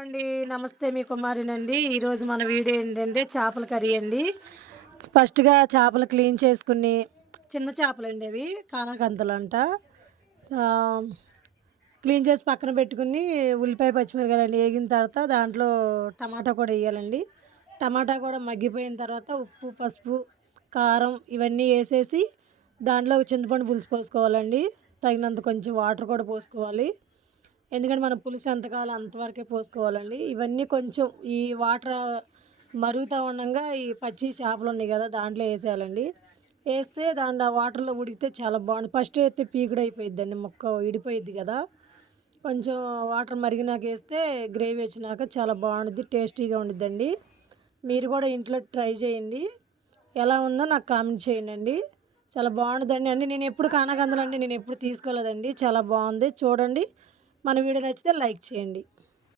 అండి. నమస్తే, మీ కుమారినండి. ఈరోజు మన వీడియో ఏంటంటే చేపల కర్రీ అండి. ఫస్ట్‌గా చేపలు క్లీన్ చేసుకుని, చిన్న చేపలండి అవి కానాకంతలంట. ఆహ్, క్లీన్ చేసి పక్కన పెట్టుకుని, ఉల్లిపాయ, పచ్చిమిరపకాయలన్నీ ఏగిన తర్వాత దాంట్లో టమాటా కూడా ఎయ్యాలండి. టమాటా కూడా మగ్గిపోయిన తర్వాత ఉప్పు, పసుపు, కారం ఇవన్నీ ఏసేసి దాంట్లో చింతపండు పులుసు పోసుకోవాలండి. తగినంత కొంచెం వాటర్ కూడా పోసుకోవాలి. ఎందుకంటే మనం పులుసు ఎంతకావాలో అంతవరకే పోసుకోవాలండి. ఇవన్నీ కొంచెం ఈ వాటర్ మరుగుతా ఉండంగా ఈ పచ్చి చేపలున్నాయి గదా! దాంట్లో ఏసేయాలండి. ఏస్తే దాంట్లో ఆ వాటర్‌లో ఉడికితే చాలా బావుంది. ఫస్ట్ ఏత్తే పీకుడయిపోయిద్దండి. ముక్క విడిపోయిద్ది గదా! కొంచెం వాటర్ మరిగినాక ఏస్తే గ్రేవీ వచ్చినాక చాలా బావుండిద్ది. టేస్టీగా ఉండిద్దండి. మీరు కూడా ఇంట్లో ట్రై చేయండి. ఎలా ఉందో నాకు కామెంట్ చేయండండి. చాలా బావుంటదండి. అంటే నేనెప్పుడు కానాకందలండి నేనెప్పుడు తీసుకోలేదండి. చాలా బావుంది. చూడండి. మన వీడియో నచ్చితే లైక్ చేయండి.